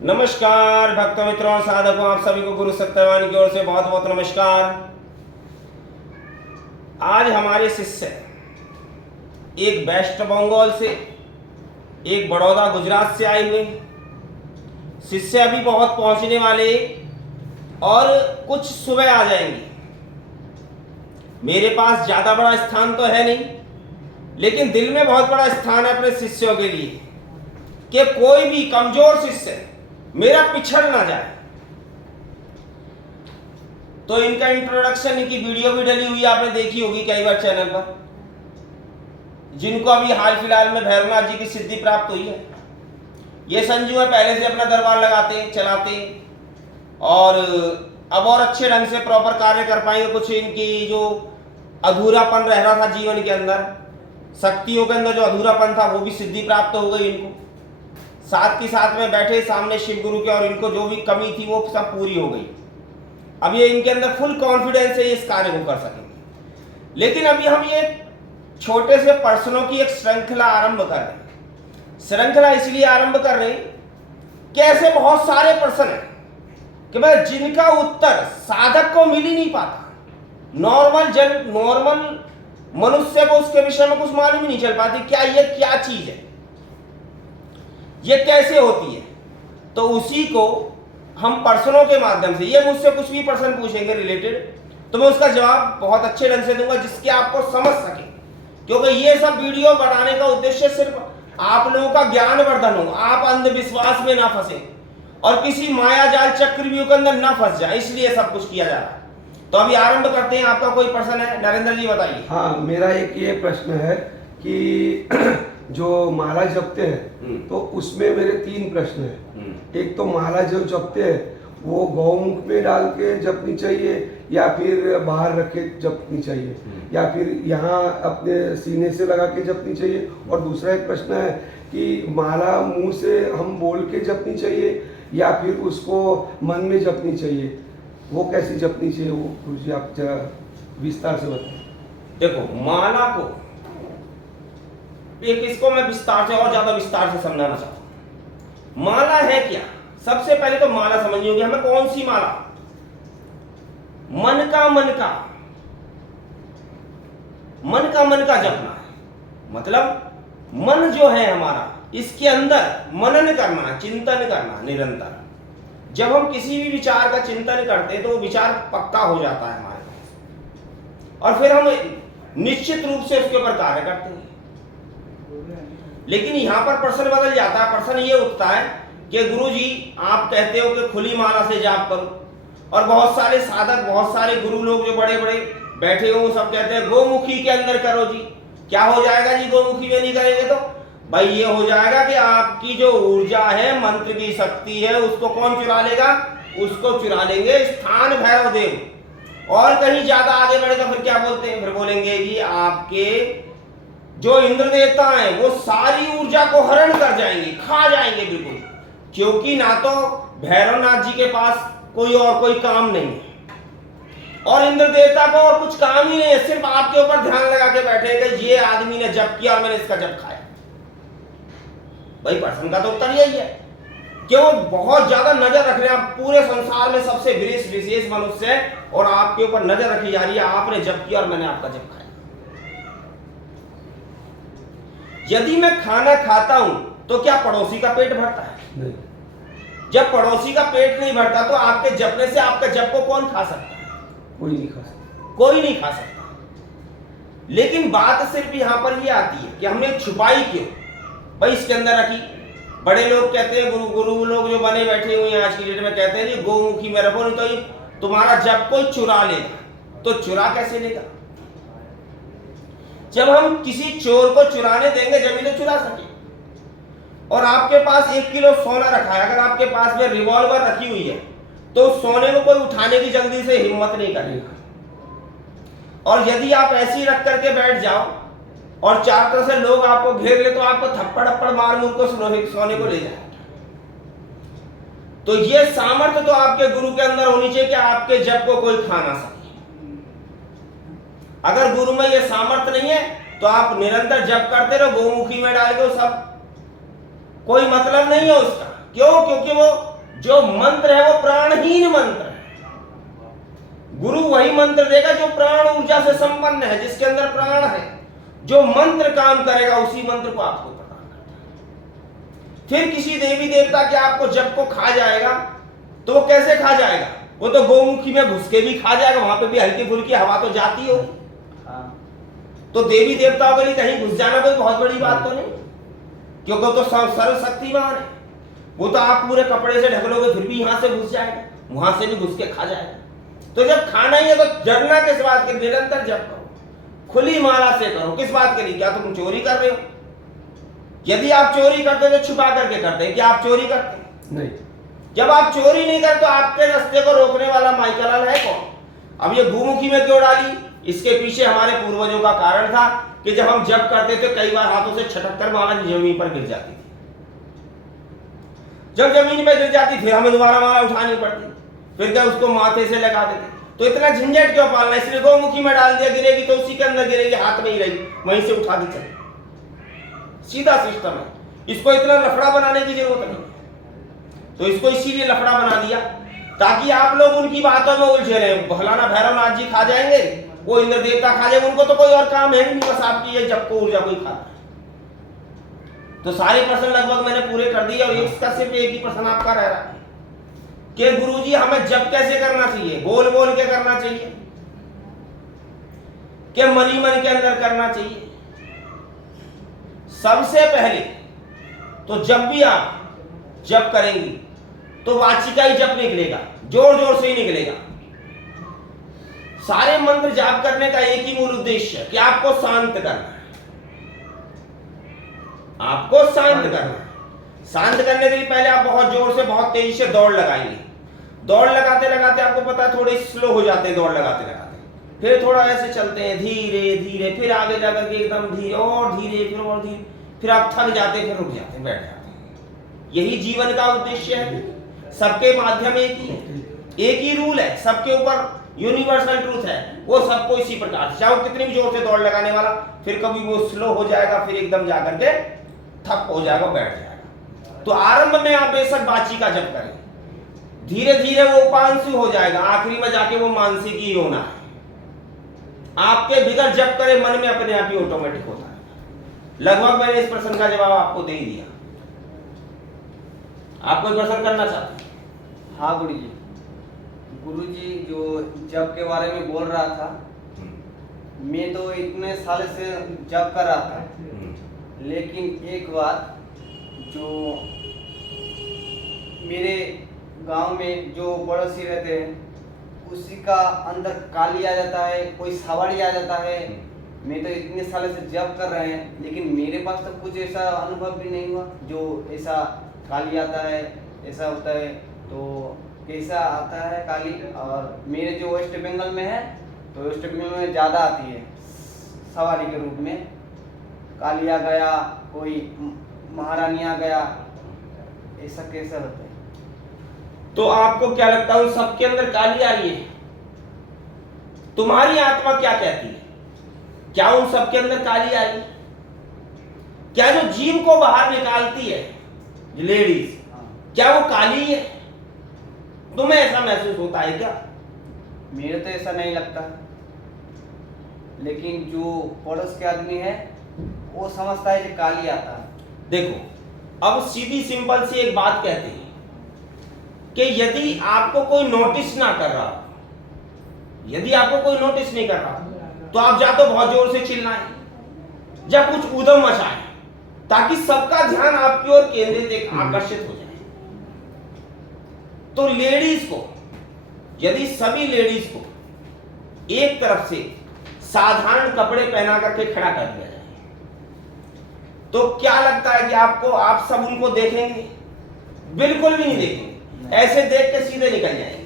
नमस्कार भक्त मित्रों और साधकों, आप सभी को गुरु सत्यवान की ओर से बहुत बहुत नमस्कार। आज हमारे शिष्य एक वेस्ट बंगाल से, एक बड़ौदा गुजरात से आए हुए शिष्य अभी बहुत पहुंचने वाले और कुछ सुबह आ जाएंगे। मेरे पास ज्यादा बड़ा स्थान तो है नहीं, लेकिन दिल में बहुत बड़ा स्थान है अपने शिष्यों के लिए कि कोई भी कमजोर शिष्य मेरा पिछड़ ना जाए। तो इनका इंट्रोडक्शन, इनकी वीडियो भी डली हुई आपने देखी होगी कई बार चैनल पर, जिनको अभी हाल फिलहाल में भैरवनाथ जी की सिद्धि प्राप्त हुई है। ये संजू है, पहले से अपना दरबार लगाते चलाते और अब और अच्छे ढंग से प्रॉपर कार्य कर पाएंगे। कुछ इनकी जो अधूरापन रह रहा था जीवन के अंदर, शक्तियों के अंदर जो अधूरापन था, वो भी सिद्धि प्राप्त हो गई इनको। साथ ही साथ में बैठे सामने शिव गुरु के और इनको जो भी कमी थी वो सब पूरी हो गई। अब ये इनके अंदर फुल कॉन्फिडेंस है इस कार्य को कर सकेंगे। लेकिन अभी हम ये छोटे से प्रश्नों की एक श्रृंखला आरंभ कर रहे हैं। श्रृंखला इसलिए आरंभ कर रहे हैं कि ऐसे बहुत सारे प्रश्न हैं कि भाई जिनका उत्तर साधक को मिल ही नहीं पाता। नॉर्मल मनुष्य को उसके विषय में कुछ मालूम ही नहीं चल पाती, क्या ये क्या चीज है, ये कैसे होती है। तो उसी को हम प्रश्नों के माध्यम से, ये मुझसे कुछ भी प्रश्न पूछेंगे रिलेटेड, तो मैं उसका जवाब बहुत अच्छे ढंग से दूंगा जिसके आपको समझ सके। क्योंकि ये सब वीडियो बनाने का उद्देश्य सिर्फ आप लोगों का ज्ञानवर्धन हो, आप अंधविश्वास में ना फंसे और किसी माया जाल चक्रव्यूह के अंदर ना फंस जाए, इसलिए सब कुछ किया जा रहा है। तो अभी आरंभ करते हैं। आपका कोई प्रश्न है नरेंद्र जी, बताइए। हाँ, मेरा एक ये प्रश्न है कि जो माला जपते हैं तो उसमें मेरे 3 प्रश्न हैं। एक तो माला जो जपते हैं वो गौमुख में डाल के जपनी चाहिए या फिर बाहर रख के जपनी चाहिए या फिर यहाँ अपने सीने से लगा के जपनी चाहिए। और दूसरा एक प्रश्न है कि माला मुंह से हम बोल के जपनी चाहिए या फिर उसको मन में जपनी चाहिए, वो कैसी जपनी चाहिए, वो मुझे आप जरा विस्तार से बताएं। देखो, माला को एक, इसको मैं विस्तार से और ज्यादा विस्तार से समझाना चाहता हूं। माला है क्या? सबसे पहले तो माला समझनी होगी हमें। कौन सी माला? मन का जपना है। मतलब मन जो है हमारा, इसके अंदर मनन करना, चिंतन करना निरंतर। जब हम किसी भी विचार का चिंतन करते हैं तो वो विचार पक्का हो जाता है हमारे पास और फिर हम निश्चित रूप से उसके ऊपर कार्य करते हैं। लेकिन यहां पर प्रश्न बदल जाता है। प्रश्न ये उठता है कि गुरुजी आप कहते हो कि खुली माला से जाप करो, और बहुत सारे साधक, बहुत सारे गुरु लोग जो बड़े बड़े बैठे हो सब कहते हैं गोमुखी के अंदर करो जी। क्या हो जाएगा जी गोमुखी में नहीं करेंगे तो? भाई ये हो जाएगा कि आपकी जो ऊर्जा है, मंत्र की शक्ति है, उसको कौन चुरा लेगा? उसको चुरा लेंगे स्थान भैरव देव। और कहीं ज्यादा आगे बढ़े तो फिर क्या बोलते हैं? फिर बोलेंगे कि आपके जो इंद्र देवता हैं वो सारी ऊर्जा को हरण कर जाएंगे, खा जाएंगे बिल्कुल। क्योंकि ना तो भैरवनाथ जी के पास कोई काम नहीं है और इंद्र देवता को और कुछ काम ही नहीं है, सिर्फ आपके ऊपर ध्यान लगा के बैठे कि ये आदमी ने जप किया और मैंने इसका जप खाया। भाई प्रश्न का तो उत्तर यही है कि वो बहुत ज्यादा नजर रख रहे हैं। आप पूरे संसार में सबसे विशेष मनुष्य है और आपके ऊपर नजर रखी जा रही है, आपने जप किया और मैंने आपका जप खाया। यदि मैं खाना खाता हूं तो क्या पड़ोसी का पेट भरता है? नहीं। जब पड़ोसी का पेट नहीं भरता तो आपके जपने से आपका जप को कौन खा सकता है? कोई नहीं खा सकता। कोई नहीं खा सकता। लेकिन बात सिर्फ यहां पर ये आती है कि हमने छुपाई क्यों? भाई इसके अंदर रखी। बड़े लोग कहते हैं, गुरु लोग जो बने बैठे हुए हैं आज की डेट में, कहते हैं जी गोमुखी में रखो, नहीं तो तुम्हारा जप कोई चुरा लेगा। तो चुरा कैसे लेगा? जब हम किसी चोर को चुराने देंगे जब तो चुरा सके। और आपके पास 1 किलो सोना रखा है, अगर आपके पास में रिवॉल्वर रखी हुई है तो सोने को कोई उठाने की जल्दी से हिम्मत नहीं करेगा। और यदि आप ऐसे ही रख करके बैठ जाओ और चार तरफ से लोग आपको घेर ले तो आपको थप्पड़ थप्पड़ मार मुंह को सोने को ले जाए। तो ये सामर्थ्य तो आपके गुरु के अंदर होनी चाहिए कि आपके जप को कोई खा ना सके। अगर गुरु में ये सामर्थ्य नहीं है तो आप निरंतर जप करते रहो, गोमुखी में डाल के, सब कोई मतलब नहीं है उसका। क्यों? क्योंकि वो जो मंत्र है वो प्राणहीन मंत्र है। गुरु वही मंत्र देगा जो प्राण ऊर्जा से संपन्न है, जिसके अंदर प्राण है। जो मंत्र काम करेगा उसी मंत्र को आपको प्रदान करता है। फिर किसी देवी देवता के आपको जब को खा जाएगा तो वो कैसे खा जाएगा? वो तो गौमुखी में घुस के भी खा जाएगा, वहां पे भी हल्की फुल्की हवा तो जाती होगी। तो देवी देवताओं के लिए कहीं घुस जाना कोई बहुत बड़ी बात तो नहीं, क्योंकि वो तो सर्वशक्तिमान है। वो तो आप पूरे कपड़े से ढक लोगे फिर भी यहां से घुस जाएगा, वहां से भी घुस के खा जाएगा। तो जब खाना ही है तो जड़ना किस बात के? निरंतर जप करो, खुली माला से करो। किस बात के लिए? क्या तुम चोरी कर रहे हो? यदि आप चोरी करते तो छुपा करके करते हैं। क्या आप चोरी करते? नहीं। जब आप चोरी नहीं करते तो आपके रास्ते को रोकने वाला माइकल है कौन? अब ये भूमुखी में क्यों डाली? इसके पीछे हमारे पूर्वजों का कारण था कि जब हम जप करते थे कई बार हाथों से छटककर माला जमीन पर गिर जाती थी। जब जमीन पर गिर जाती फिर हमें दोबारा माला उठानी पड़ती, फिर क्या उसको माथे से लगा देते। तो इतना झंझट क्यों पालना? इसलिए गौमुखी में डाल दिया, गिरेगी तो उसी के अंदर गिरेगी, हाथ में ही रहेगी, वहीं से उठा के चले। सीधा सिस्टम है, इसको इतना लफड़ा बनाने की जरूरत नहीं। तो इसको इसीलिए लफड़ा बना दिया ताकि आप लोग उनकी बातों में उलझे रहे। फलाना भैरवनाथ जी खा जाएंगे, वो इंद्र देवता खा जाएंगे, उनको तो कोई और काम है नहीं, बस आपकी ये जप को ऊर्जा कोई खाता है। तो सारे प्रश्न लगभग मैंने पूरे कर दिए और इसका सिर्फ एक ही प्रश्न आपका रह रहा है कि गुरुजी हमें जप कैसे करना चाहिए? बोल बोल के करना चाहिए कि मन ही मन के अंदर करना चाहिए? सबसे पहले तो जब भी आप जप करेंगी तो वाचिका ही जप निकलेगा, जोर जोर से ही निकलेगा। सारे मंत्र जाप करने का एक ही मूल उद्देश्य है कि आपको शांत करना है, आपको शांत करना है। शांत करने के लिए पहले आप बहुत जोर से बहुत तेजी से दौड़ लगाएंगे। दौड़ लगाते लगाते आपको पता है थोड़े स्लो हो जाते हैं, दौड़ लगाते लगाते फिर थोड़ा ऐसे चलते हैं धीरे धीरे, फिर आगे जाकर के एकदम धीरे और धीरे, फिर और धीरे, फिर आप थक जाते हैं, फिर रुक जाते हैं, बैठ जाते हैं। यही जीवन का उद्देश्य है। सबके माध्यम एक ही है, एक ही रूल है, सबके ऊपर यूनिवर्सल ट्रूथ है, वो सबको इसी प्रकार, चाहे वो कितनी भी जोर से दौड़ लगाने वाला, फिर कभी वो स्लो हो जाएगा, फिर एकदम जाकर के थक हो जाएगा, बैठ जाएगा। तो आरंभ में आप बेशक वाचिका जप करें, धीरे धीरे वो उपांशु हो जाएगा, आखिरी में जाके वो मानसिक ही होना है। आपके बिगड़ जप करे मन में अपने आप ही ऑटोमेटिक होता है। लगभग मैंने इस प्रश्न का जवाब आपको दे ही दिया। आप कोई प्रश्न करना चाहते हैं? हाँ गुरुजी जो जप के बारे में बोल रहा था, मैं तो इतने साल से जप कर रहा था, लेकिन एक बात जो मेरे गांव में जो पड़ोसी रहते हैं उसी का अंदर काली आ जाता है, कोई सवारी आ जाता है। मैं तो इतने साल से जप कर रहे हैं लेकिन मेरे पास तो कुछ ऐसा अनुभव भी नहीं हुआ जो ऐसा काली आता है, ऐसा होता है। तो कैसा आता है काली? और मेरे जो वेस्ट बंगाल में है तो वेस्ट बंगाल में ज़्यादा आती है सवारी के रूप में, काली आ गया, कोई महारानी आ गया, ऐसा कैसा होता है? तो आपको क्या लगता है उन सबके अंदर काली आ रही है? तुम्हारी आत्मा क्या कहती है? क्या उन सबके अंदर काली आ रही है? क्या जो जीव को बाहर निकालती है लेडीज, क्या वो काली है? तुम्हें ऐसा महसूस होता है क्या? मेरे तो ऐसा नहीं लगता, लेकिन जो पड़ोस के आदमी है वो समझता है कि काली आता है। देखो अब सीधी सिंपल सी एक बात कहते हैं कि यदि आपको कोई नोटिस ना कर रहा, यदि आपको कोई नोटिस नहीं कर रहा तो आप या तो बहुत जोर से चिल्लाएं या कुछ ऊधम मचाएं ताकि सबका ध्यान आपकी ओर केंद्रित आकर्षित हो जाए। तो लेडीज को, यदि सभी लेडीज को एक तरफ से साधारण कपड़े पहना करके खड़ा कर दिया जाए तो क्या लगता है कि आपको, आप सब उनको देखेंगे? बिल्कुल भी नहीं देखेंगे, ऐसे देख के सीधे निकल जाएंगे।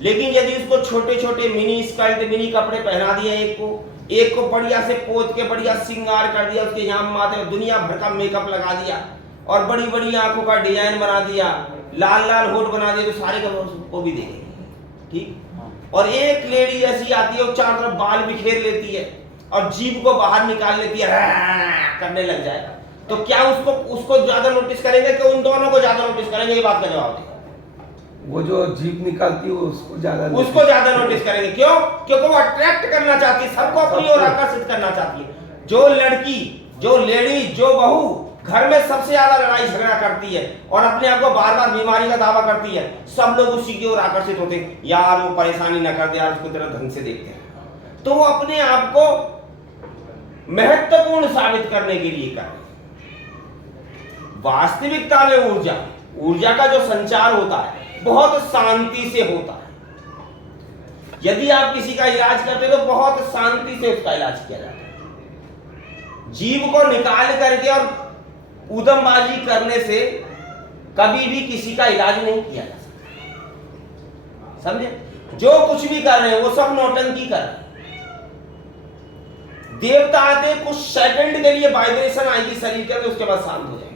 लेकिन यदि उसको छोटे छोटे मिनी स्कर्ट, मिनी कपड़े पहना दिया, एक को बढ़िया से पोत के बढ़िया श्रृंगार कर दिया, उसके यहाँ माथे में दुनिया भर का मेकअप लगा दिया और बड़ी बड़ी आंखों का डिजाइन बना दिया, लाल लाल होठ बना दिए, तो सारे को भी देखेंगे, ठीक। और एक लेडी ऐसी आती है वो चारों तरफ बाल बिखेर लेती है और जीभ को बाहर निकाल लेती है, करने लग जाएगा, तो क्या उसको ज्यादा नोटिस करेंगे कि उन दोनों को ज्यादा नोटिस करेंगे? ये बात का जवाब दें। वो जो जीप निकालती है उसको ज्यादा नोटिस करेंगे। क्यों? क्योंकि वो अट्रैक्ट करना चाहती है, सबको अपनी ओर आकर्षित करना चाहती है। जो लड़की, जो लेडी, जो बहू घर में सबसे ज्यादा लड़ाई झगड़ा करती है और अपने आप को बार बार बीमारी का दावा करती है, सब लोग उसी की ओर आकर्षित होते हैं। यार वो परेशानी न कर दे यार, उसको तरह ढंग से देखते हैं। तो वो अपने आप को महत्वपूर्ण साबित करने के लिए कर। वास्तविकता में ऊर्जा का जो संचार होता है बहुत शांति से होता है। यदि आप किसी का इलाज करते हो तो बहुत शांति से उसका इलाज किया जाता है। जीव को निकाल करके और ऊधमबाजी करने से कभी भी किसी का इलाज नहीं किया जा सकता। समझे? जो कुछ भी कर रहे हैं वो सब नौटंकी कर रहे हैं। देवता आते कुछ सेकंड के लिए वाइब्रेशन आएगी शरीर के अंदर, उसके बाद शांत हो जाएंगे।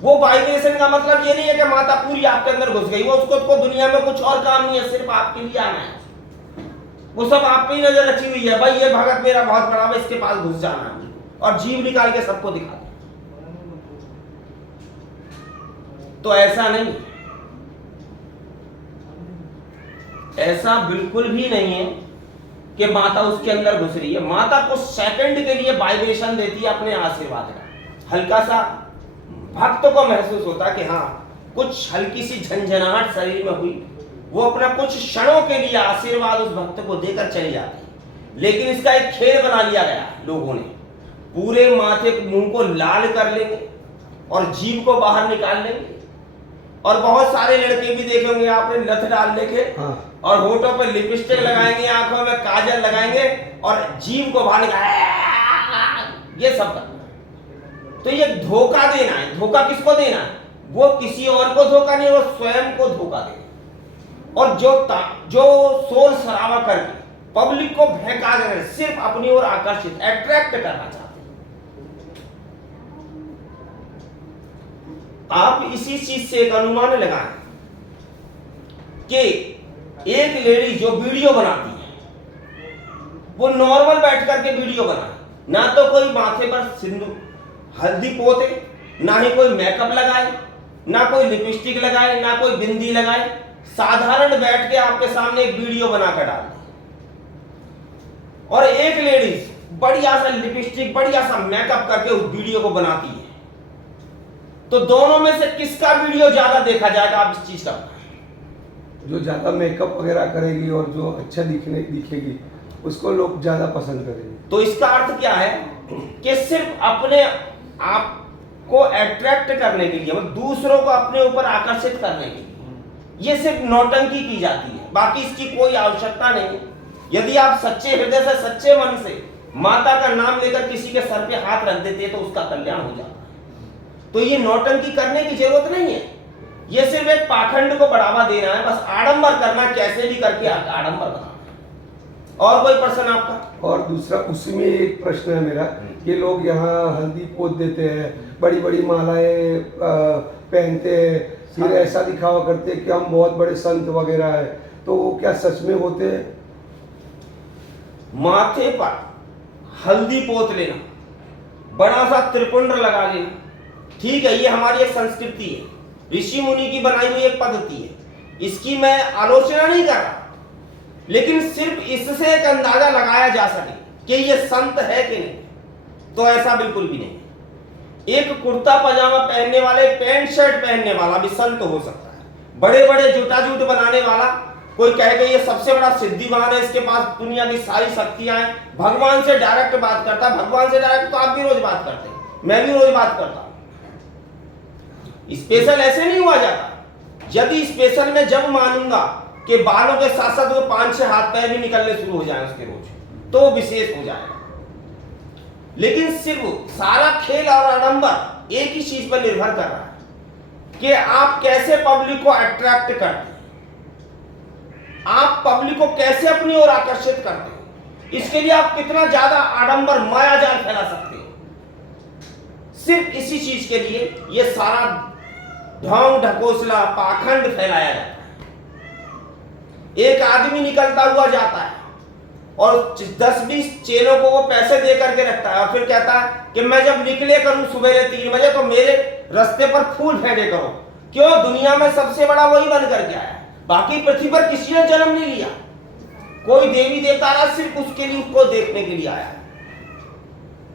वो वाइब्रेशन का मतलब ये नहीं है कि माता पूरी आपके अंदर घुस गई। वो उसको दुनिया में कुछ और काम नहीं है, सिर्फ आपके लिए आना है। वो सब आप पे ही नजर रखी हुई है, भाई ये भगत मेरा बहुत बड़ा है, इसके पास घुस जाना है और जीव निकाल के सबको दिखा दे। तो ऐसा नहीं, ऐसा बिल्कुल भी नहीं है कि माता उसके अंदर घुस रही है। माता कुछ सेकंड के लिए वाइब्रेशन देती है अपने आशीर्वाद का। हल्का सा भक्त को महसूस होता है कि हाँ कुछ हल्की सी झंझनाहट शरीर में हुई, वो अपना कुछ क्षणों के लिए आशीर्वाद उस भक्त को देकर चली जाती है। लेकिन इसका एक खेल बना लिया गया लोगों ने, पूरे माथे मुंह को लाल कर लेंगे और जीभ को बाहर निकाल लेंगे। और बहुत सारे लड़के भी देखे होंगे आपने, लथ डाल लेके और होठों पर लिपस्टिक लगाएंगे, आंखों में काजल लगाएंगे और जीभ को बाहर निकाल, ये सब करना। तो ये धोखा देना है। धोखा किसको देना है? वो किसी और को धोखा नहीं, वो स्वयं को धोखा देना। और जो शोर शराबा करके पब्लिक को बहका देना, सिर्फ अपनी ओर आकर्षित, अट्रैक्ट करना चाहते हैं। आप इसी चीज से एक अनुमान लगाएं कि एक लेडी जो वीडियो बनाती है वो नॉर्मल बैठ करके वीडियो बनाए, ना तो कोई माथे पर सिंदूर हल्दी पोते, ना ही कोई मेकअप लगाए, ना कोई लिपस्टिक लगाए, ना कोई बिंदी लगाए, साधारण बैठ के आपके सामने एक वीडियो बनाकर डाल दे। और एक लेडीज बढ़िया सा लिपस्टिक, बढ़िया सा मेकअप करके उस वीडियो को बनाती है, तो दोनों में से किसका वीडियो ज्यादा देखा जाएगा? आप इस चीज का, जो ज्यादा मेकअप वगैरह करेगी और जो अच्छा दिखेगी उसको लोग ज्यादा पसंद करेंगे। तो इसका अर्थ क्या है कि सिर्फ अपने आप को अट्रैक्ट करने के लिए, मतलब दूसरों को अपने ऊपर आकर्षित करने के लिए ये सिर्फ नौटंकी की जाती है, बाकी इसकी कोई आवश्यकता नहीं है। यदि आप सच्चे हृदय से, सच्चे मन से माता का नाम लेकर किसी के सर पे हाथ रख देते तो उसका कल्याण हो जाता है। तो ये नौटंकी करने की जरूरत नहीं है, ये सिर्फ एक पाखंड को बढ़ावा देना है, बस आडंबर करना, कैसे भी करके आडंबर बनाना। और कोई प्रश्न आपका? और दूसरा उसमें एक प्रश्न है मेरा, ये लोग यहाँ हल्दी पोत देते हैं, बड़ी बड़ी मालाएं पहनते हैं, फिर ऐसा दिखावा करते हैं कि हम बहुत बड़े संत वगैरह है, तो वो क्या सच में होते हैं? माथे पर हल्दी पोत लेना, बड़ा सा त्रिपुंड लगा लेना, ठीक है, ये हमारी एक संस्कृति है, ऋषि मुनि की बनाई हुई एक पद्धति है, इसकी मैं आलोचना नहीं कर रहा, लेकिन सिर्फ इससे एक अंदाजा लगाया जा सके कि ये संत है कि नहीं, तो ऐसा बिल्कुल भी नहीं। एक कुर्ता पजामा पहनने वाले, पैंट शर्ट पहनने वाला भी संत हो सकता है। बड़े बड़े जूट बनाने वाला, कोई कहेगा ये सबसे बड़ा सिद्धिवान है, इसके पास दुनिया की सारी शक्तियां हैं, भगवान से डायरेक्ट बात करता है। भगवान से डायरेक्ट तो आप भी रोज बात करते हैं, मैं भी रोज बात करता हूं। स्पेशल ऐसे नहीं हुआ जाता। यदि स्पेशल में जब मानूंगा कि बालों के साथ साथ वो 5-6 हाथ पैर भी निकलने शुरू हो जाए उसके रोज, तो वो विशेष हो जाएगा। लेकिन सिर्फ सारा खेल और आडंबर एक ही चीज पर निर्भर कर रहा है कि आप कैसे पब्लिक को अट्रैक्ट करते हैं, आप पब्लिक को कैसे अपनी ओर आकर्षित करते हैं। इसके लिए आप कितना ज्यादा आडंबर, मायाजाल फैला सकते हैं। सिर्फ इसी चीज के लिए ये सारा ढोंग ढकोसला पाखंड फैलाया जाता है। एक आदमी निकलता हुआ जाता है और 10-20 चेलों को वो पैसे दे करके रखता है और फिर कहता है कि मैं जब निकले करूं सुबह 3 बजे तो मेरे रास्ते पर फूल फेंके करो, क्यों? दुनिया में सबसे बड़ा वही बन करके आया। बाकी पृथ्वी पर किसी ने जन्म नहीं लिया, कोई देवी देवता आया सिर्फ उसके लिए, उसको देखने के लिए आया,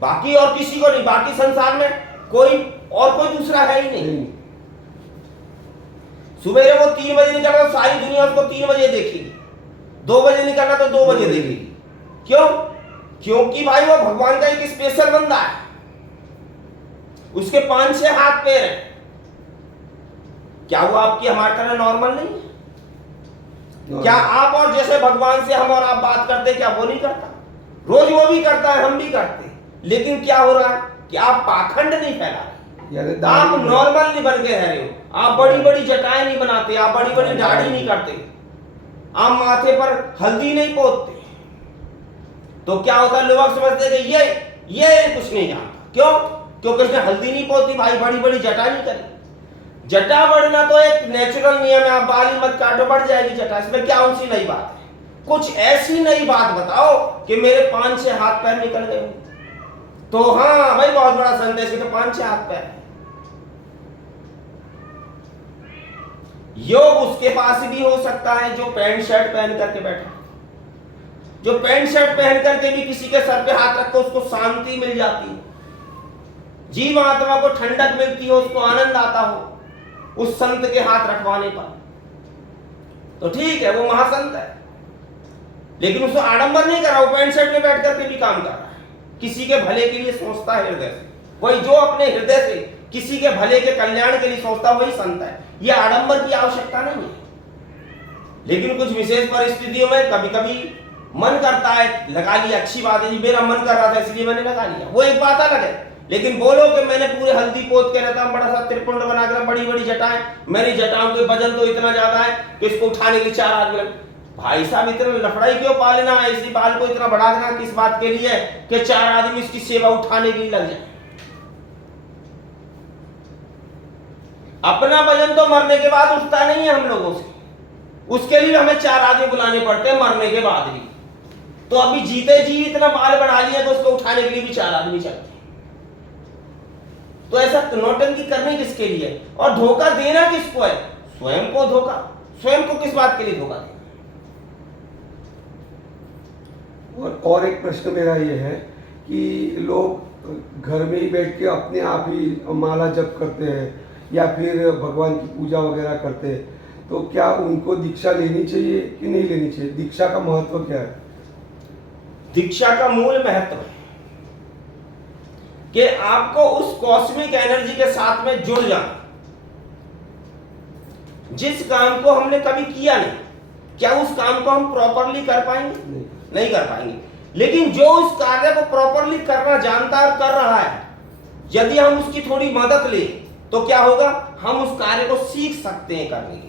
बाकी और किसी को नहीं। बाकी संसार में कोई दूसरा है ही नहीं। सुबह वो 3 बजे निकला तो सारी दुनिया उसको 3 बजे देखेगी, 2 बजे निकलना तो 2 बजे देखेगी। क्यों? क्योंकि भाई वो भगवान का एक स्पेशल बंदा है, उसके 5-6 हाथ पैर हैं। क्या वो आपकी हमारे तरह नॉर्मल नहीं है? क्या आप और जैसे भगवान से हम और आप बात करते, क्या वो नहीं करता? रोज वो भी करता है, हम भी करते हैं। लेकिन क्या हो रहा है कि आप पाखंड नहीं फैला रहे, आप नॉर्मल नहीं बन के रह रहे हो। आप बड़ी बड़ी जटाएं नहीं बनाते, आप बड़ी बड़ी दाढ़ी नहीं करते, आप माथे पर हल्दी नहीं पोतते। तो क्या होता है, लोग समझते हैं कि ये कुछ नहीं जानता। क्यों? क्योंकि उसने हल्दी नहीं पोती भाई, बड़ी बड़ी जटा नहीं करी। जटा बढ़ना तो एक नेचुरल नियम है, आप बाल ही मत काटो, बढ़ जाएगी जटा। इसमें क्या उनसी नई बात है? कुछ ऐसी नई बात बताओ कि मेरे 5-6 हाथ पैर निकल गए। तो हाँ भाई, बहुत बड़ा संदेश है, तो 5-6 हाथ पैर। योग उसके पास भी हो सकता है जो पैंट शर्ट पहन करके बैठा, जो पैंट शर्ट पहन करके भी किसी के सर पे हाथ रखो उसको शांति मिल जाती है, जीव आत्मा को ठंडक मिलती हो, उसको आनंद आता हो उस संत के हाथ रखवाने पर। तो ठीक है, वो महासंत है, लेकिन उसको आडंबर नहीं कर रहा, वो पैंट शर्ट में बैठ करके भी काम कर रहा है, किसी के भले के लिए सोचता है हृदय से। वही जो अपने हृदय से किसी के भले के कल्याण के लिए सोचता, वही संत है। यह आडंबर की आवश्यकता नहीं है। लेकिन कुछ विशेष परिस्थितियों में कभी कभी मन करता है, लगा लिया, अच्छी बात है जी, मेरा मन कर रहा था इसलिए मैंने लगा लिया, वो एक बात अलग है। लेकिन बोलो कि मैंने पूरे हल्दी पोत के रहता हूं, बड़ा सा त्रिपुंड बनाकर, बड़ी बड़ी जटाएं, मेरी जटाओं के वजन तो इतना ज्यादा है कि इसको उठाने के लिए 4 आदमी। भाई साहब, इतना लफड़ाई क्यों पालना है? इसी बाल को इतना बढ़ा देना किस बात के लिए कि 4 आदमी इसकी सेवा उठाने के लिए लग जाए? अपना वजन तो मरने के बाद उठता नहीं है हम लोगों से, उसके लिए हमें 4 आदमी बुलाने पड़ते हैं मरने के बाद भी। तो अभी जीते जी इतना बाल बढ़ा लिया तो उसको उठाने के लिए भी 4 आदमी चलते हैं। तो ऐसा नौटंकी करने किसके लिए? और धोखा देना किसको है? स्वयं को धोखा। स्वयं को किस बात के लिए धोखा देना? और एक प्रश्न मेरा ये है कि लोग घर में ही बैठ के अपने आप ही माला जप करते हैं या फिर भगवान की पूजा वगैरह करते हैं, तो क्या उनको दीक्षा लेनी चाहिए कि नहीं लेनी चाहिए? दीक्षा का महत्व क्या है? दीक्षा का मूल महत्व है कि आपको उस कॉस्मिक एनर्जी के साथ में जुड़ जाना। जिस काम को हमने कभी किया नहीं, क्या उस काम को हम प्रॉपरली कर पाएंगे? नहीं कर पाएंगे। लेकिन जो उस कार्य को प्रॉपरली करना जानता है और कर रहा है, यदि हम उसकी थोड़ी मदद लें तो क्या होगा, हम उस कार्य को सीख सकते हैं करने के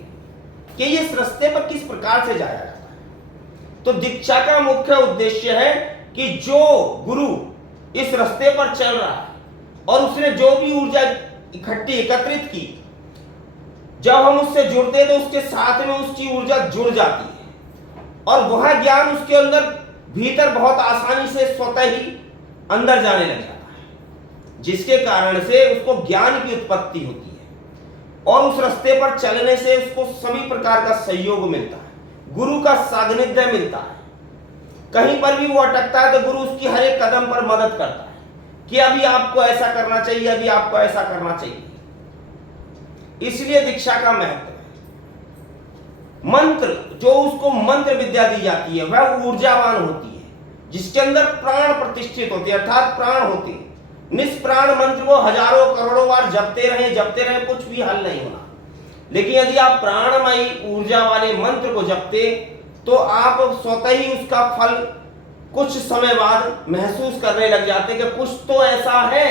कि ये इस रास्ते पर किस प्रकार से जाया जाता है। तो दीक्षा का मुख्य उद्देश्य है कि जो गुरु इस रास्ते पर चल रहा है और उसने जो भी ऊर्जा इकट्ठी एकत्रित की, जब हम उससे जुड़ते हैं तो उसके साथ में उसकी ऊर्जा जुड़ जाती है और वह ज्ञान उसके अंदर भीतर बहुत आसानी से स्वतः ही अंदर जाने लग जाता है, जिसके कारण से उसको ज्ञान की उत्पत्ति होती है और उस रास्ते पर चलने से उसको सभी प्रकार का सहयोग मिलता है, गुरु का सानिध्य मिलता है। कहीं पर भी वो अटकता है तो गुरु उसकी हर एक कदम पर मदद करता है कि अभी आपको ऐसा करना चाहिए, अभी आपको ऐसा करना चाहिए। इसलिए दीक्षा का महत्व है। मंत्र, जो उसको मंत्र विद्या दी जाती है, वह ऊर्जावान होती है, जिसके अंदर प्राण प्रतिष्ठित होते हैं, अर्थात प्राण होते हैं। निष्प्राण मंत्र को हजारों करोड़ों बार जपते रहे, कुछ भी हल नहीं होना। लेकिन यदि आप प्राणमयी ऊर्जा वाले मंत्र को जपते तो आप स्वतः ही उसका फल कुछ समय बाद महसूस करने लग जाते कि कुछ तो ऐसा है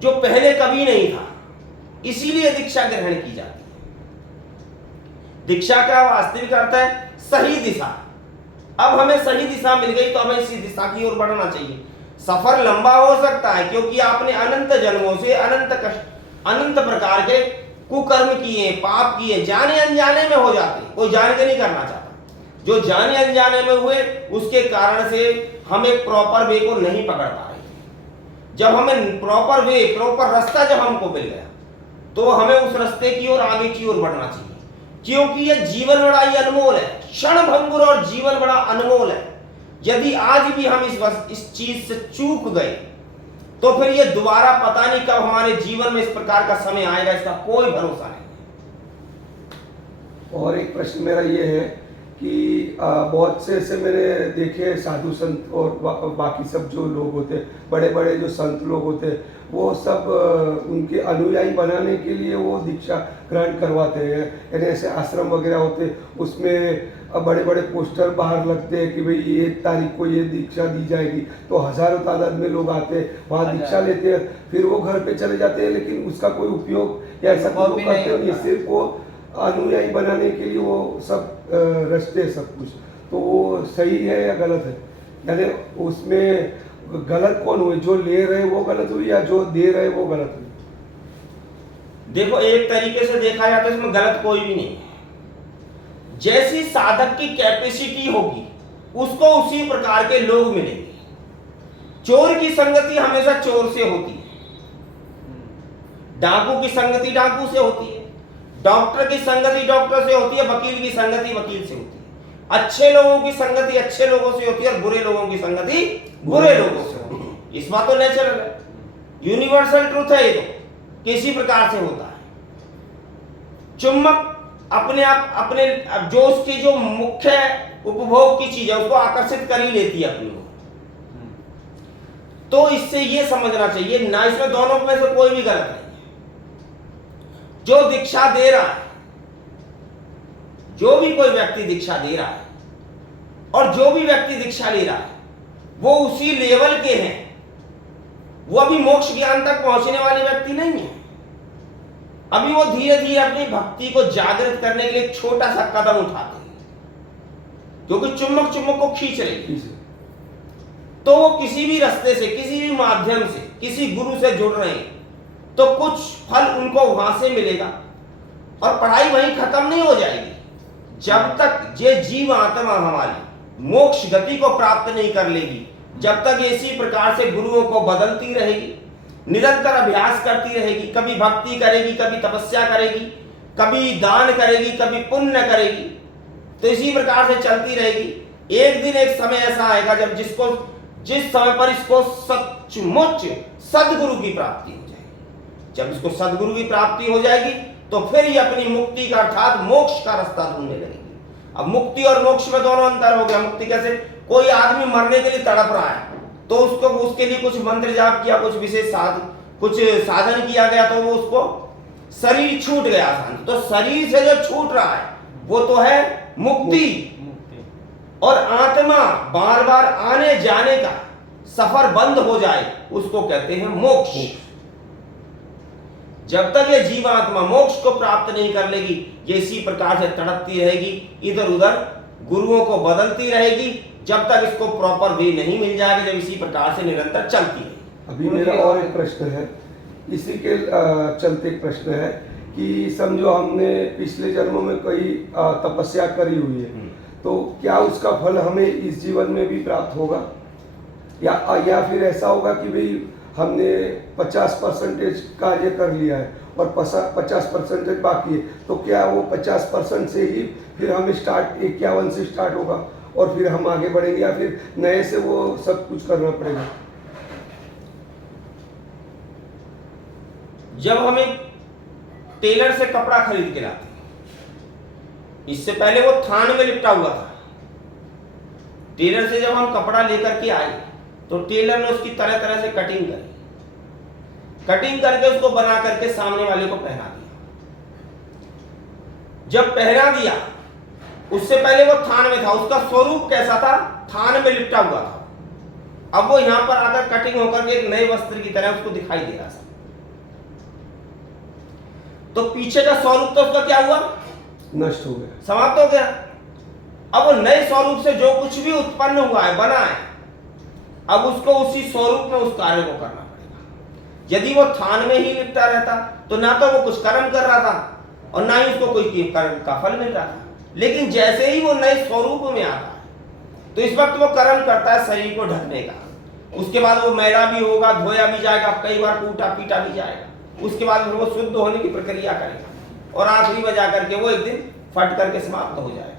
जो पहले कभी नहीं था। इसीलिए दीक्षा ग्रहण की जाती है। दीक्षा का वास्तविक अर्थ है सही दिशा। अब हमें सही दिशा मिल गई तो हमें इसी दिशा की ओर बढ़ना चाहिए। सफर लंबा हो सकता है क्योंकि आपने अनंत जन्मों से अनंत कष्ट, अनंत प्रकार के कुकर्म किए, पाप किए, जाने अनजाने में हो जाते, कोई जान के नहीं करना चाहता। जो जाने अनजाने में हुए उसके कारण से हम एक प्रॉपर वे को नहीं पकड़ पा रहे। जब हमें प्रॉपर वे, प्रॉपर रास्ता जब हमको मिल गया तो हमें उस रास्ते की ओर आगे की ओर बढ़ना चाहिए, क्योंकि यह जीवन बड़ा ही अनमोल है, क्षण भंगुर और जीवन बड़ा अनमोल है। यदि आज भी हम इस चीज से चूक गए तो फिर ये दोबारा पता नहीं कब हमारे जीवन में इस प्रकार का समय आएगा, इसका कोई भरोसा नहीं। और एक प्रश्न मेरा ये है कि बहुत से ऐसे मैंने देखे साधु संत और बाकी सब जो लोग होते, बड़े बड़े जो संत लोग होते, वो सब उनके अनुयायी बनाने के लिए वो दीक्षा ग्रहण करवाते हैं। यानी ऐसे आश्रम वगैरह होते, उसमें बड़े बड़े पोस्टर बाहर लगते हैं कि भाई 1 तारीख को ये दीक्षा दी जाएगी, तो हजारों तादाद में लोग आते हैं, वहाँ दीक्षा लेते हैं, फिर वो घर पे चले जाते हैं, लेकिन उसका कोई उपयोग या ऐसा कुछ वो करते नहीं, सिर्फ वो अनुयायी बनाने के लिए वो सब रचते सब कुछ। तो वो सही है या गलत है? यानी उसमें गलत कौन हुए, जो ले रहे वो गलत हुई या जो दे रहे वो गलत हुई? देखो, एक तरीके से देखा जाए तो इसमें गलत कोई भी नहीं है। जैसी साधक की कैपेसिटी होगी उसको उसी प्रकार के लोग मिलेंगे। चोर की संगति हमेशा चोर से होती है, डाकू की संगति डाकू से होती है, डॉक्टर की संगति डॉक्टर से होती है, वकील की संगति वकील से होती है, अच्छे लोगों की संगति अच्छे लोगों से होती है और बुरे लोगों की संगति बुरे लोगों से होती है। इस बात तो नेचुरल है, यूनिवर्सल ट्रूथ है, ये तो किसी प्रकार से होता है। चुंबक अपने आप अपने जो उसकी जो मुख्य उपभोग की चीज है उसको आकर्षित कर ही लेती है अपनी ओर। तो इससे ये समझना चाहिए ना, इसमें दोनों में से कोई भी गलत नहीं है। जो दीक्षा दे रहा है, जो भी कोई व्यक्ति दीक्षा दे रहा है और जो भी व्यक्ति दीक्षा ले रहा है, वो उसी लेवल के हैं, वो अभी मोक्ष ज्ञान तक पहुंचने वाले व्यक्ति नहीं है। अभी वो धीरे धीरे अपनी भक्ति को जागृत करने के लिए एक छोटा सा कदम उठाते हैं, क्योंकि चुम्बक को खींच रही है। तो वो किसी भी रास्ते से, किसी भी माध्यम से, किसी गुरु से जुड़ रहे हैं, तो कुछ फल उनको वहां से मिलेगा और पढ़ाई वहीं खत्म नहीं हो जाएगी। जब तक ये जीव आत्मा हमारी मोक्ष गति को प्राप्त नहीं कर लेगी, जब तक इसी प्रकार से गुरुओं को बदलती रहेगी, निरंतर अभ्यास करती रहेगी, कभी भक्ति करेगी, कभी तपस्या करेगी, कभी दान करेगी, कभी पुण्य करेगी, तो इसी प्रकार से चलती रहेगी। एक दिन एक समय ऐसा आएगा जब जिस समय पर इसको सचमुच सदगुरु की प्राप्ति हो जाएगी। जब इसको सदगुरु की प्राप्ति हो जाएगी तो फिर ये अपनी मुक्ति का अर्थात मोक्ष का रास्ता ढूंढने लगेगी। अब मुक्ति और मोक्ष में दोनों अंतर हो गया। मुक्ति कैसे, कोई आदमी मरने के लिए तड़प रहा है तो उसको उसके लिए कुछ मंत्र जाप किया, कुछ विशेष कुछ साधन किया गया, तो वो उसको शरीर छूट गया आसान। तो शरीर से जो छूट रहा है वो तो है मुक्ति, और आत्मा बार बार आने जाने का सफर बंद हो जाए उसको कहते हैं मोक्ष। जब तक ये जीवात्मा मोक्ष को प्राप्त नहीं कर लेगी, ये इसी प्रकार से तड़पती रहेगी, इधर उधर गुरुओं को बदलती रहेगी, जब तक इसको प्रॉपर वे नहीं मिल जाएगा, जब इसी प्रकार से निरंतर चलती है। अभी मेरा और एक प्रश्न है, इसी के चलते एक प्रश्न है कि समझो हमने पिछले जन्मों में कोई तपस्या करी हुई है, तो क्या उसका फल हमें इस जीवन में भी प्राप्त होगा, या फिर ऐसा होगा कि भाई हमने 50% कार्य कर लिया है और 50% बाकी है, तो क्या वो 50% से ही फिर हमें 51 से स्टार्ट होगा और फिर हम आगे बढ़ेंगे, या फिर नए से वो सब कुछ करना पड़ेगा? जब हम एक टेलर से कपड़ा खरीद के लाते, इससे पहले वो थान में लिपटा हुआ था। टेलर से जब हम कपड़ा लेकर के आए तो टेलर ने उसकी तरह तरह से कटिंग करके उसको बना करके सामने वाले को पहना दिया। जब पहना दिया, उससे पहले वो थान में था, उसका स्वरूप कैसा था, थान में लिपटा हुआ था। अब वो यहां पर आकर कटिंग होकर के एक नए वस्त्र की तरह उसको दिखाई दे रहा था। तो पीछे का स्वरूप तो उसका क्या हुआ, नष्ट हो गया, समाप्त हो गया। अब वो नए स्वरूप से जो कुछ भी उत्पन्न हुआ है, बना है, अब उसको उसी स्वरूप में उस कार्य को करना पड़ेगा। यदि वो थान में ही लिपटा रहता तो ना तो वो कुछ कर्म कर रहा था और ना ही उसको कोई कर्म का फल मिल रहा था। लेकिन जैसे ही वो नए स्वरूप में आता है तो इस वक्त वो कर्म करता है शरीर को ढकने का। उसके बाद वो मैला भी होगा, धोया भी जाएगा, कई बार टूटा पीटा भी जाएगा। उसके बाद फिर वो शुद्ध होने की प्रक्रिया करेगा और आखिरी में जाकर के वो एक दिन फट करके समाप्त हो जाएगा।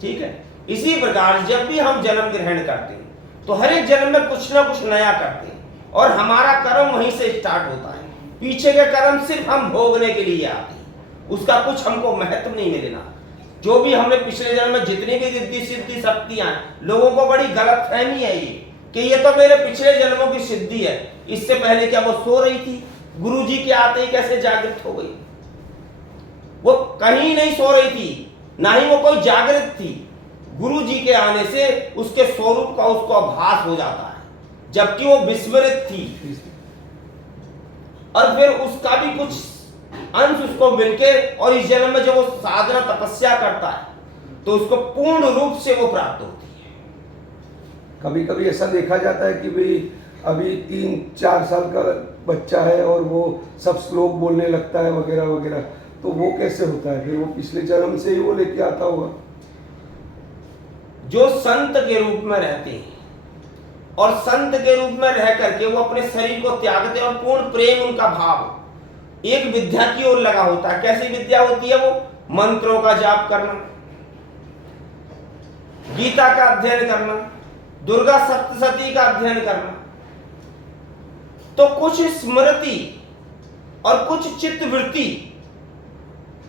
ठीक है। इसी प्रकार जब भी हम जन्म ग्रहण करते हैं तो हर एक जन्म में कुछ ना कुछ नया करते हैं और हमारा कर्म वहीं से स्टार्ट होता है। पीछे के कर्म सिर्फ हम भोगने के लिए आते हैं, उसका कुछ हमको महत्व नहीं मिलना। जो भी हमने पिछले जन्म में जितनी भी रिद्धि सिद्धि शक्तियां, लोगों को बड़ी गलत फहमी है ये कि ये तो मेरे पिछले जन्मों की सिद्धि है। इससे पहले क्या वो सो रही थी? गुरुजी के आते ही कैसे जागृत हो गई? वो कहीं नहीं सो रही थी, ना ही वो कोई जागृत थी। गुरुजी के आने से उसके स्वरूप का उसको आभास हो जाता है, जबकि वो विस्मृत थी। और फिर उसका भी कुछ अंश उसको मिलके और इस जन्म में जब वो साधना तपस्या करता है तो उसको पूर्ण रूप से वो प्राप्त होती है। कभी कभी ऐसा देखा जाता है कि भाई अभी 3-4 साल का बच्चा है और वो सब श्लोक बोलने लगता है वगैरह वगैरह, तो वो कैसे होता है? फिर वो पिछले जन्म से ही वो लेके आता होगा। जो संत के रूप में रहते हैं और संत के रूप में रह करके वो अपने शरीर को त्यागते हैं और पूर्ण प्रेम उनका भाव एक विद्या की ओर लगा होता है। कैसी विद्या होती है वो? मंत्रों का जाप करना, गीता का अध्ययन करना, दुर्गा सप्तशती का अध्ययन करना। तो कुछ स्मृति और कुछ चित्तवृत्ति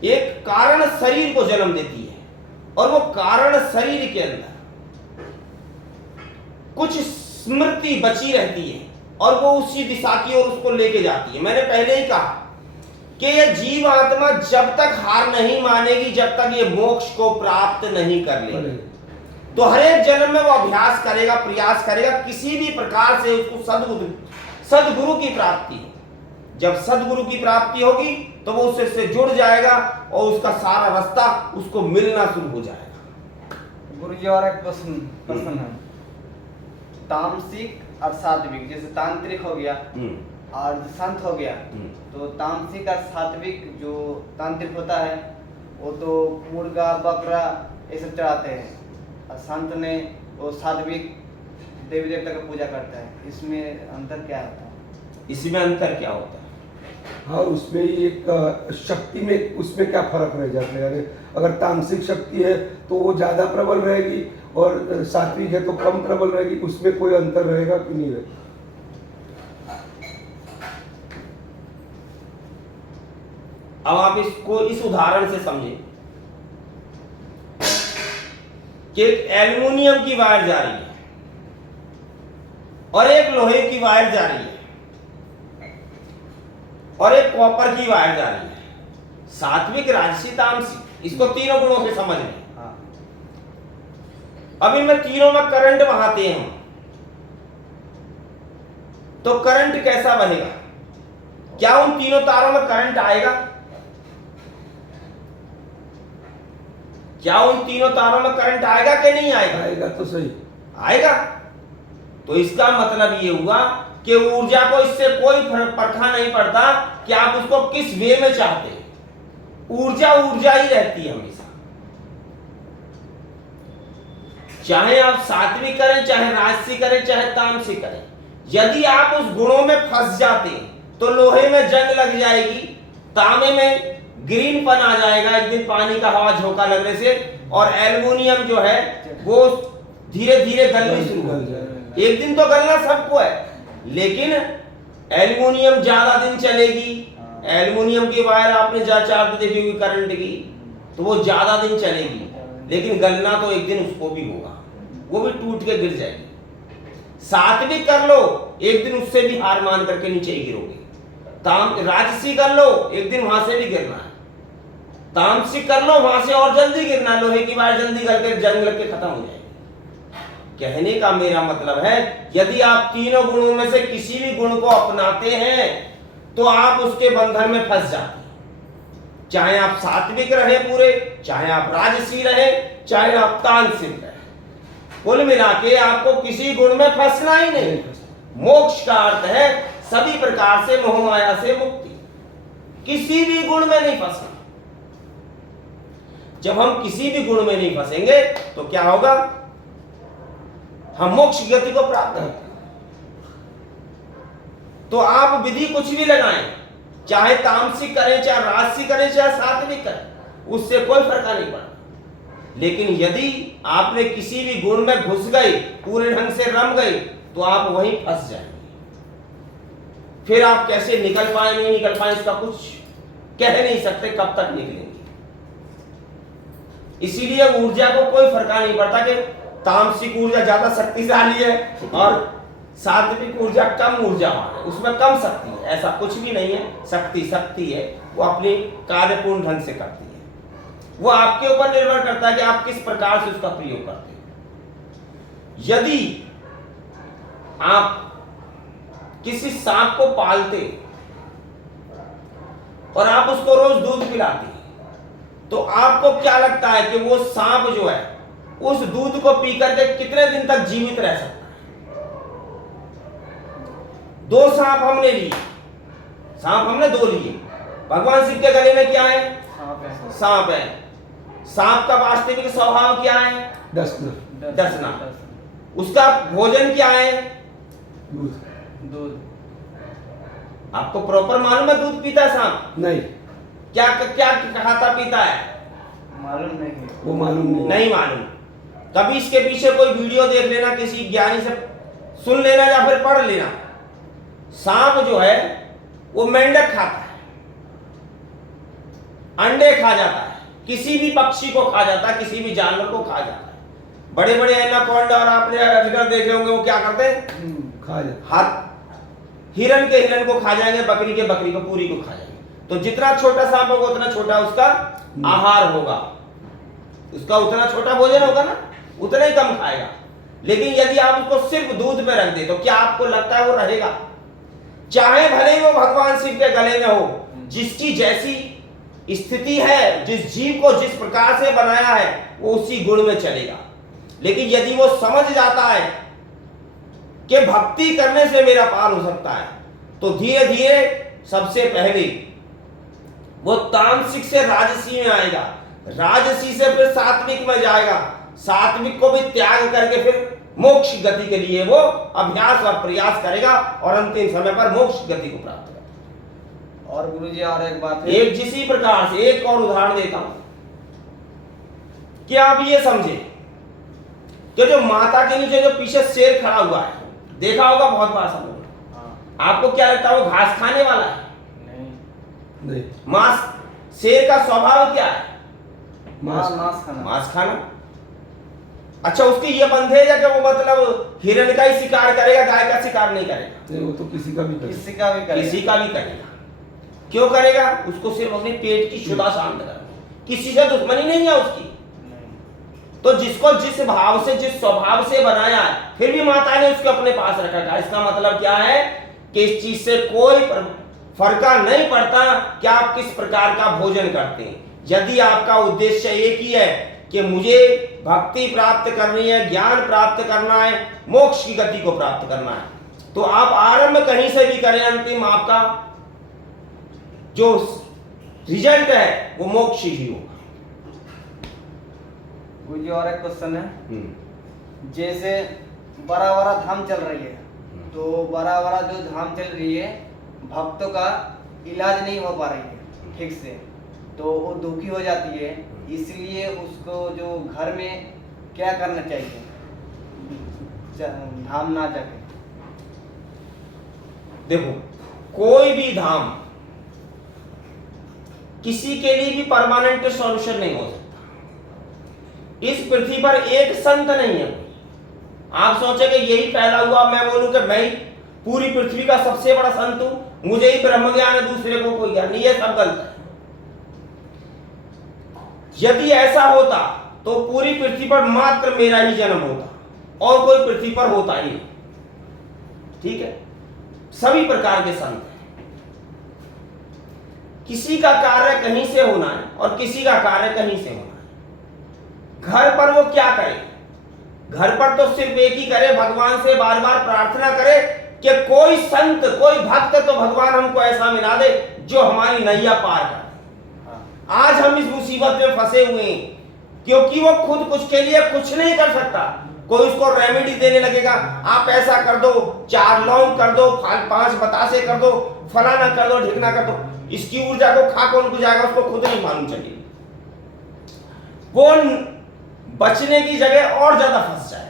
एक कारण शरीर को जन्म देती है और वो कारण शरीर के अंदर कुछ स्मृति बची रहती है और वो उसी दिशा की ओर उसको लेके जाती है। मैंने पहले ही कहा कि ये जीव आत्मा जब तक हार नहीं मानेगी, जब तक ये मोक्ष को प्राप्त नहीं कर लेगी, तो हर एक जन्म में वो अभ्यास करेगा, प्रयास करेगा, किसी भी प्रकार से उसको सदगुरु की प्राप्ति हो। जब सदगुरु की प्राप्ति होगी तो वो उससे जुड़ जाएगा और उसका सारा रास्ता उसको मिलना शुरू हो जाएगा। गुरुजी और एक प्रश्न है, तामसिक और सात्विक, जैसे तांत्रिक हो गया और संत हो गया, तो तामसिक और सात्विक जो तांत्रिक होता है वो तो मुर्गा बकरा ये सब चढ़ाते हैं और संत ने वो सात्विक देवी देवता का पूजा करता है। इसमें अंतर क्या होता है? इसमें अंतर क्या होता है? हाँ, उसमें ही एक शक्ति में उसमें क्या फर्क रह जाता है? यानी अगर तामसिक शक्ति है तो वो ज्यादा प्रबल रहेगी और सात्विक है तो कम प्रबल रहेगी, उसमें कोई अंतर रहेगा कि नहीं रहेगा? अब आप इसको इस उदाहरण से समझें कि एक एल्युमिनियम की वायर जा रही है और एक लोहे की वायर जा रही है और एक कॉपर की वायर जा रही है। सात्विक, राजसी, तामसिक, इसको तीनों गुणों से समझ लें। अब इनमें तीनों में करंट बहाते हैं तो करंट कैसा बहेगा? क्या उन तीनों तारों में करंट आएगा? क्या उन तीनों तारों में करंट आएगा कि नहीं आएगा? आएगा तो सही आएगा। तो इसका मतलब ये हुआ कि ऊर्जा को इससे कोई परखा नहीं पड़ता कि आप उसको किस वे में चाहते हैं। ऊर्जा ऊर्जा ही रहती है हमेशा, चाहे आप सात्विक करें, चाहे राजसी करें, चाहे तामसिक करें। यदि आप उस गुणों में फंस जाते हैं तो लोहे में जंग लग जाएगी, तांबे में ग्रीनपन आ जाएगा एक दिन पानी का हवा झोंका लगने से, और एल्युमिनियम जो है वो धीरे धीरे गलनी शुरू हो जाएगी। एक दिन तो गलना सबको है, लेकिन एल्युमिनियम ज्यादा दिन चलेगी। एल्युमिनियम की वायर आपने चार्ज देखी हुई करंट की, तो वो ज्यादा दिन चलेगी, लेकिन गलना तो एक दिन उसको भी होगा, वो भी टूट के गिर जाएगी। सात्विक कर लो, एक दिन उससे भी हार मान करके नीचे ही गिरोगे। राजसी कर लो, एक दिन वहां से भी गिरना है। तामसिक कर लो, वहां से और जल्दी गिरना, लोहे की वायर जल्दी गल के जंग लग के खत्म हो जाएगी। कहने का मेरा मतलब है, यदि आप तीनों गुणों में से किसी भी गुण को अपनाते हैं तो आप उसके बंधन में फंस जाते हैं। चाहे आप सात्विक रहे पूरे, चाहे आप राजसी रहे, चाहे आप तामसिक रहे, कुल मिला के आपको किसी गुण में फंसना ही नहीं। मोक्ष का अर्थ है सभी प्रकार से मोह माया से मुक्ति, किसी भी गुण में नहीं फंसना। जब हम किसी भी गुण में नहीं फंसेंगे तो क्या होगा? हम मोक्ष गति को प्राप्त करेंगे। तो आप विधि कुछ भी लगाएं, चाहे तामसिक करें, चाहे राजसिक करें, चाहे सात्विक करें, उससे कोई फर्क नहीं पड़ता। लेकिन यदि आपने किसी भी गुण में घुस गए, पूरे ढंग से रम गए, तो आप वहीं फंस जाएंगे। फिर आप कैसे निकल पाए नहीं निकल पाए इसका कुछ कह नहीं सकते कब तक निकलेंगे। इसीलिए ऊर्जा को कोई फर्क नहीं पड़ता कि तामसिक ऊर्जा ज्यादा शक्तिशाली है और सात्विक ऊर्जा कम ऊर्जावान है, उसमें कम शक्ति है, ऐसा कुछ भी नहीं है। शक्ति शक्ति है, वो अपनी कार्य पूर्ण ढंग से करती है। वो आपके ऊपर निर्भर करता है कि आप किस प्रकार से उसका प्रयोग करते हैं। यदि आप किसी सांप को पालते और आप उसको रोज दूध पिलाते, तो आपको क्या लगता है कि वो सांप जो है उस दूध को पी करके कितने दिन तक जीवित रह सकता है? 2 सांप हमने लिए, सांप हमने 2 लिए। भगवान शिव के गले में क्या है? सांप है। सांप का वास्तविक स्वभाव क्या है? डसना। उसका भोजन क्या है? दूध। आपको प्रॉपर मालूम है दूध पीता है सांप? नहीं। क्या क्या खाता पीता है? मालूम नहीं। वो मालूम नहीं मालूम। कभी इसके पीछे कोई वीडियो देख लेना, किसी ज्ञानी से सुन लेना या फिर पढ़ लेना। सांप जो है वो मेंढक खाता है, अंडे खा जाता है, किसी भी पक्षी को खा जाता है, किसी भी जानवर को खा जाता है। बड़े बड़े एनाकोंडा और आपने अजगर देखे होंगे, वो क्या करते हैं? खा जाता। हाथ हिरन के हिरन को खा जाएंगे, बकरी के बकरी को, पूरी को खा जाएंगे। तो जितना छोटा सांप होगा उतना छोटा उसका आहार होगा, उसका उतना छोटा भोजन होगा ना, उतना ही कम खाएगा। लेकिन यदि आप उसको सिर्फ दूध में रख दे तो क्या आपको लगता है वो रहेगा? चाहे भले ही वो भगवान शिव के गले में हो, जिसकी जैसी स्थिति है, जिस जीव को जिस प्रकार से बनाया है वो उसी गुण में चलेगा। लेकिन यदि वो समझ जाता है कि भक्ति करने से मेरा पार हो सकता है, तो धीरे धीरे सबसे पहले वो तामसिक से राजसी में आएगा, राजसी से फिर सात्विक में जाएगा, सात्विक को भी त्याग करके फिर मोक्ष गति के लिए वो अभ्यास और प्रयास करेगा और अंतिम समय पर मोक्ष गति को प्राप्त करेगा। और गुरुजी और एक बात है, एक जिसी प्रकार से एक और उदाहरण देता हूं कि आप ये समझे कि जो माता के नीचे जो पीछे शेर खड़ा हुआ है, देखा होगा बहुत बार सब लोग। आपको क्या लगता है वो घास खाने वाला है? नहीं। मांस, शेर का स्वभाव क्या है? मांस खाना। अच्छा, उसकी ये बंधेगा कि वो मतलब हिरण का ही शिकार करेगा, गाय का शिकार नहीं करेगा? नहीं, वो तो किसी का भी करेगा। क्यों करेगा? उसको सिर्फ अपने पेट की क्षुधा शांत करना, किसी से दुश्मनी नहीं है उसकी। तो जिसको जिस भाव से, जिस स्वभाव से बनाया है, फिर भी माता ने उसको अपने पास रखा था। इसका मतलब क्या है कि इस चीज से कोई फर्क नहीं पड़ता कि आप किस प्रकार का भोजन करते हैं। यदि आपका उद्देश्य एक ही है कि मुझे भक्ति प्राप्त करनी है, ज्ञान प्राप्त करना है, मोक्ष की गति को प्राप्त करना है, तो आप आरंभ कहीं से भी करें, अंतिम आपका जो रिजल्ट है वो मोक्ष ही होगा। गुरुजी और एक क्वेश्चन है, जैसे बड़ा बड़ा धाम चल रही है, तो बड़ा बड़ा जो धाम चल रही है, भक्तों का इलाज नहीं हो पा रही है ठीक से, तो वो दुखी हो जाती है। इसलिए उसको जो घर में क्या करना चाहिए धाम ना जाके? देखो, कोई भी धाम किसी के लिए भी परमानेंट सॉल्यूशन नहीं हो सकता। इस पृथ्वी पर एक संत नहीं है। आप सोचे कि यही फैला हुआ मैं बोलूं कि मैं पूरी पृथ्वी का सबसे बड़ा संत हूं, मुझे ही ब्रह्म ज्ञान है, दूसरे को कोई ज्ञान नहीं, ये सब गलत है। यदि ऐसा होता तो पूरी पृथ्वी पर मात्र मेरा ही जन्म होता और कोई पृथ्वी पर होता ही नहीं। ठीक है, सभी प्रकार के संत हैं। किसी का कार्य कहीं से होना है और किसी का कार्य कहीं से होना है। घर पर वो क्या करे? घर पर तो सिर्फ एक ही करे, भगवान से बार बार प्रार्थना करे कि कोई संत, कोई भक्त तो भगवान हमको ऐसा मिला दे जो हमारी नैया पार कर। आज हम इस मुसीबत में फंसे हुए हैं क्योंकि वो खुद कुछ के लिए कुछ नहीं कर सकता, कोई उसको रेमेडी देने लगेगा, आप ऐसा कर दो, 4 लौंग कर दो, 5 बतासे कर दो, फलाना कर दो, ढिकना कर दो। इसकी ऊर्जा को खा कौन जाएगा उसको खुद नहीं मालूम चलेगी। कौन बचने की जगह और ज्यादा फंस जाएगा।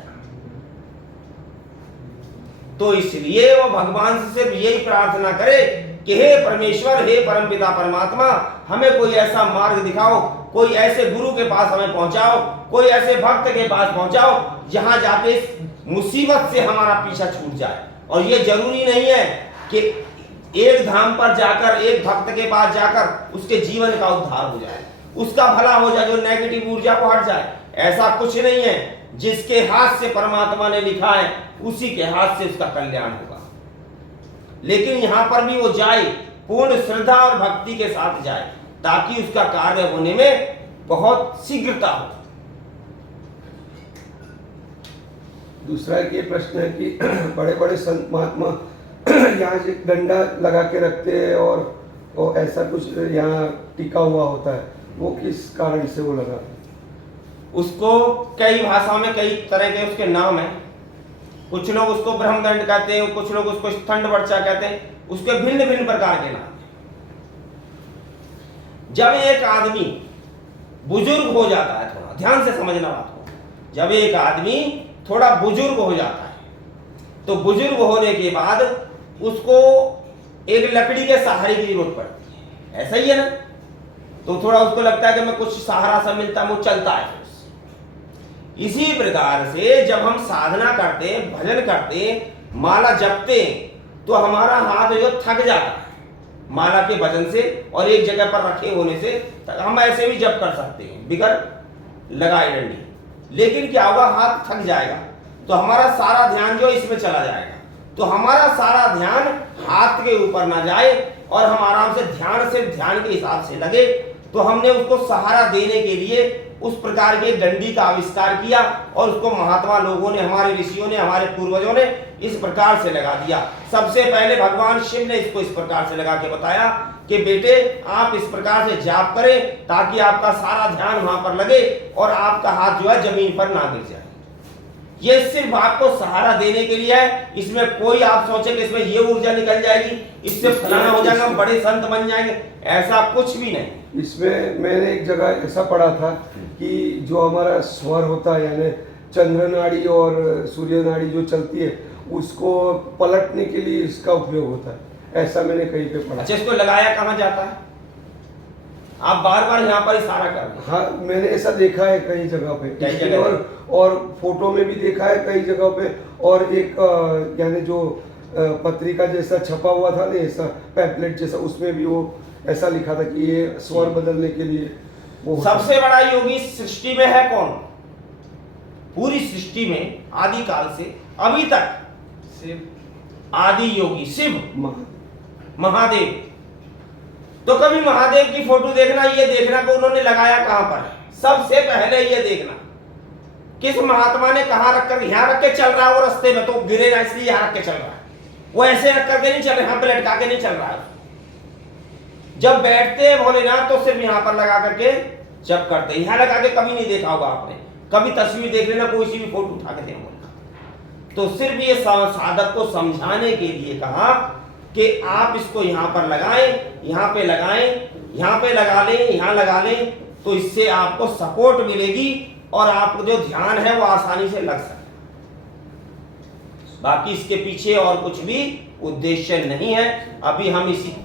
तो इसलिए वो भगवान से सिर्फ यही प्रार्थना करे कि हे परमेश्वर, हे परमपिता परमात्मा, हमें कोई ऐसा मार्ग दिखाओ, कोई ऐसे गुरु के पास हमें पहुंचाओ, कोई ऐसे भक्त के पास पहुंचाओ जहां जाके इस मुसीबत से हमारा पीछा छूट जाए। और ये जरूरी नहीं है कि एक धाम पर जाकर, एक भक्त के पास जाकर उसके जीवन का उद्धार हो जाए, उसका भला हो जाए, जो नेगेटिव ऊर्जा को हट जाए। ऐसा कुछ नहीं है। जिसके हाथ से परमात्मा ने लिखा है उसी के हाथ से उसका कल्याण होगा। लेकिन यहां पर भी वो जाए पूर्ण श्रद्धा और भक्ति के साथ जाए, ताकि उसका कार्य होने में बहुत शीघ्रता हो। दूसरा एक ये प्रश्न है कि बड़े बड़े संत महात्मा यहाँ से डंडा लगा के रखते हैं और ऐसा कुछ यहाँ टिका हुआ होता है, वो किस कारण से वो लगा? उसको कई भाषा में कई तरह के उसके नाम हैं। कुछ लोग उसको ब्रह्मदंड कहते हैं, कुछ लोग उसको स्तंड वर्चा कहते हैं। उसके भिन्न भिन्न प्रकार के नाम हैं। जब एक आदमी बुजुर्ग हो जाता है, थोड़ा ध्यान से समझना बात को, जब एक आदमी थोड़ा बुजुर्ग हो जाता है तो बुजुर्ग होने के बाद उसको एक लकड़ी के सहारे की जरूरत पड़ती है, ऐसा ही है ना। तो थोड़ा उसको लगता है कि मैं कुछ सहारा सा मिलता है, वो चलता है। इसी प्रकार से जब हम साधना करते, भजन करते, माला जपते, तो हमारा हाथ जो थक जाता है माला के वजन से, और एक जगह पर रखे होने से हम ऐसे भी जप कर सकते हैं बिगर लगाए डंडी। लेकिन क्या होगा, हाथ थक जाएगा तो हमारा सारा ध्यान जो इसमें चला जाएगा। तो हमारा सारा ध्यान हाथ के ऊपर ना जाए और हम आराम से ध्यान के हिसाब से लगे। तो हमने उसको सहारा देने के लिए उस प्रकार के डंडी का आविष्कार किया, और उसको महात्मा लोगों ने, हमारे ऋषियों ने, हमारे पूर्वजों ने इस प्रकार से लगा दिया। सबसे पहले भगवान शिव ने इसको इस प्रकार से लगा के बताया कि बेटे आप इस प्रकार से जाप करें ताकि आपका सारा ध्यान वहां पर लगे और आपका हाथ जो है जमीन पर ना गिर जाए। ये सिर्फ आपको सहारा देने के लिए है। इसमें कोई आप सोचे कि इसमें ये ऊर्जा निकल जाएगी, इससे फलाना हो जाएगा, हम बड़े संत बन जाएंगे, ऐसा कुछ भी नहीं। इसमें मैंने एक जगह ऐसा पढ़ा था कि जो हमारा स्वर होता है, यानी चंद्र नाड़ी और सूर्य नाड़ी जो चलती है, उसको पलटने के लिए इसका उपयोग होता है, ऐसा मैंने कहीं पे पढ़ा। अच्छा, इसको लगाया कहाँ जाता है? आप बार बार यहाँ पर इशारा कर रहे हैं। हाँ, मैंने ऐसा देखा है कई जगह पे, और फोटो में भी देखा है कई जगह पे। और एक यानी जो पत्रिका जैसा छपा हुआ था ना, ऐसा पैम्पलेट जैसा, उसमें भी वो ऐसा लिखा था कि ये स्वर बदलने के लिए वो। सबसे बड़ा योगी सृष्टि में है कौन? पूरी सृष्टि में आदि काल से अभी तक शिव, आदि योगी शिव, महादेव। तो कभी महादेव की फोटो देखना, ये देखना कि उन्होंने लगाया कहां पर है। सबसे पहले ये देखना किस महात्मा ने कहां रखकर, यहां रख के चल रहा है वो रास्ते में, तो गिरेगा इसलिए यहां रख के चल रहा है। वो ऐसे रख करके नहीं चल रहा, यहां पे लटका के नहीं चल रहा है। जब बैठते हैं भोलेनाथ तो सिर्फ यहां पर लगा करके जब करते हैं, यहां लगा के कभी नहीं देखा होगा आपने। कभी तस्वीर देख लेना, कोई सी भी फोटो उठा के देखो। तो सिर्फ ये साधक को समझाने के लिए कहा कि आप इसको यहाँ पर लगाएं, यहाँ पे लगाएं, यहाँ पे लगा लें, यहाँ लगा लें, तो इससे आपको सपोर्ट मिलेगी और आपको जो ध्यान है वो आसानी से लग सकता है। बाकी इसके पीछे और कुछ भी उद्देश्य नहीं है। अभी हम इसी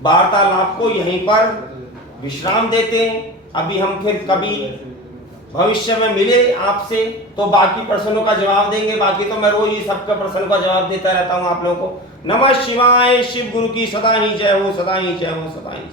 वार्तालाप को यहीं पर विश्राम देते हैं। अभी हम फिर कभी भविष्य में मिले आपसे तो बाकी प्रश्नों का जवाब देंगे। बाकी तो मैं रोज ही सबके प्रश्नों का जवाब देता रहता हूं आप लोगों को। नमः शिवाय। शिव गुरु की सदा ही जय हो, सदा ही जय हो, सदा ही।